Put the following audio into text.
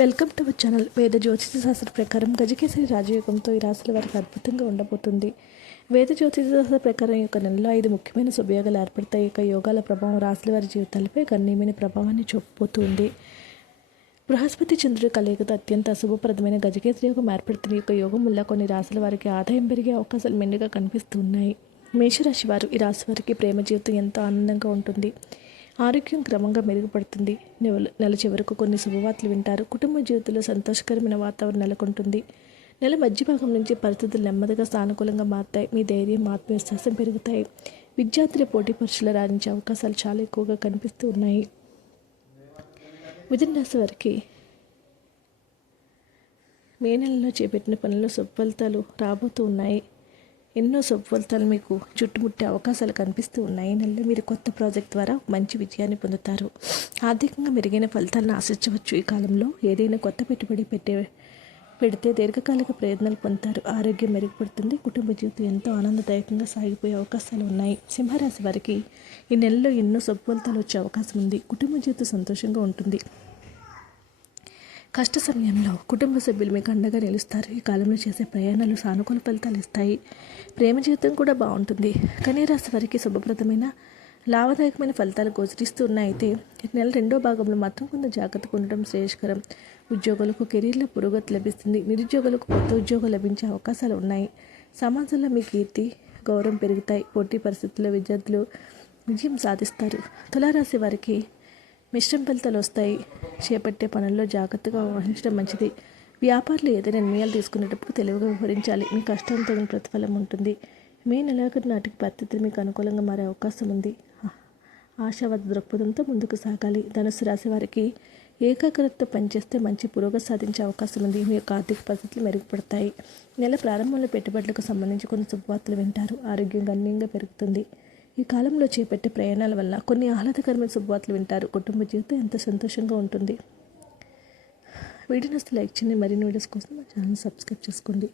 Welcome to our channel. వేద జ్యోతిష శాస్త్ర ప్రకారం గజకేసరి రాజయోగంతో ఈ రాశుల వారికి అద్భుతంగా ఉండబోతుంది. వేద జ్యోతిష శాస్త్ర ప్రకారం ఈ యొక్క నెలలో 5 ముఖ్యమైన శుభయోగాలు ఏర్పడతాయి. ఈ యొక్క యోగాల ప్రభావం రాశుల వారి జీవితాలపై గణనీయమైన ప్రభావాన్ని చూపబోతుంది. బృహస్పతి చంద్రుడి కలయికతో అత్యంత శుభప్రదమైన గజకేసరి యోగం ఏర్పడుతుంది. ఈ యొక్క యోగం వల్ల కొన్ని రాశుల వారికి ఆదాయం పెరిగే అవకాశాలు మెండుగా కనిపిస్తున్నాయి. మేషరాశి వారు, ఈ రాశి వారికి ప్రేమ జీవితం ఎంతో ఆనందంగా ఉంటుంది. ఆరోగ్యం క్రమంగా మెరుగుపడుతుంది. నెల చివరకు కొన్ని శుభవార్తలు వింటారు. కుటుంబ జీవితంలో సంతోషకరమైన వాతావరణం నెలకొంటుంది. నెల మధ్య భాగం నుంచి పరిస్థితులు నెమ్మదిగా సానుకూలంగా మారుతాయి. మీ ధైర్యం, ఆత్మవిశ్వాసం పెరుగుతాయి. విద్యార్థుల పోటీ పరీక్షలు రాణించే అవకాశాలు చాలా ఎక్కువగా కనిపిస్తూ ఉన్నాయి. మిథున రాశి వారికి మే నెలలో చేపట్టిన పనుల్లో శుభఫలితాలు రాబోతూ ఉన్నాయి. ఎన్నో శుభఫలితాలు మీకు చుట్టుముట్టే అవకాశాలు కనిపిస్తూ ఉన్నాయి. నెలలో మీరు కొత్త ప్రాజెక్ట్ ద్వారా మంచి విజయాన్ని పొందుతారు. ఆర్థికంగా మెరుగైన ఫలితాలను ఆశించవచ్చు. ఈ కాలంలో ఏదైనా కొత్త పెట్టుబడి పెడితే దీర్ఘకాలిక ప్రయోజనాలు పొందుతారు. ఆరోగ్యం మెరుగుపడుతుంది. కుటుంబ జీవితం ఎంతో ఆనందదాయకంగా సాగిపోయే అవకాశాలు ఉన్నాయి. సింహరాశి వారికి ఈ నెలలో ఎన్నో శుభఫలితాలు వచ్చే అవకాశం ఉంది. కుటుంబ జీవితం సంతోషంగా ఉంటుంది. కష్ట సమయంలో కుటుంబ సభ్యులు మీకు అండగా నిలుస్తారు. ఈ కాలంలో చేసే ప్రయాణాలు సానుకూల ఫలితాలు ఇస్తాయి. ప్రేమ జీవితం కూడా బాగుంటుంది. కన్యా రాశి వారికి శుభప్రదమైన లాభదాయకమైన ఫలితాలు గోచరిస్తూ ఉన్నాయి. అయితే నెల రెండో భాగంలో మాత్రం కొంత జాగ్రత్తగా ఉండడం శ్రేయస్కరం. ఉద్యోగులకు కెరీర్లో పురోగతి లభిస్తుంది. నిరుద్యోగులకు కొత్త ఉద్యోగం లభించే అవకాశాలు ఉన్నాయి. సమాజంలో మీ కీర్తి, గౌరవం పెరుగుతాయి. పోటీ పరిస్థితుల్లో విద్యార్థులు విజయం సాధిస్తారు. తులారాశి వారికి మిశ్రమ ఫలితాలు వస్తాయి. చేపట్టే పనుల్లో జాగ్రత్తగా వ్యవహరించడం మంచిది. వ్యాపారులు ఏదైనా నిర్ణయాలు తీసుకునేటప్పుడు తెలివిగా వ్యవహరించాలి. మీ కష్టం తగిన ప్రతిఫలం ఉంటుంది. మే నెలాఖరు నాటికి పరిస్థితులు మీకు అనుకూలంగా మారే అవకాశం ఉంది. ఆశావాద దృక్పథంతో ముందుకు సాగాలి. ధనుసు రాశి వారికి ఏకాగ్రతతో పనిచేస్తే మంచి పురోగతి సాధించే అవకాశం ఉంది. మీ యొక్క ఆర్థిక పరిస్థితులు మెరుగుపడతాయి. నెల ప్రారంభంలో పెట్టుబడులకు సంబంధించి కొన్ని శుభవార్తలు వింటారు. ఆరోగ్యం గణనీయంగా పెరుగుతుంది. ఈ కాలంలో చేపట్టే ప్రయాణాల వల్ల కొన్ని ఆహ్లాదకరమైన శుభవార్తలు వింటారు. కుటుంబ జీవితం ఎంత సంతోషంగా ఉంటుంది. వీడియో నచ్చితే లైక్ చేయండి. మరిన్ని వీడియోస్ కోసం మా ఛానల్ సబ్స్క్రైబ్ చేసుకోండి.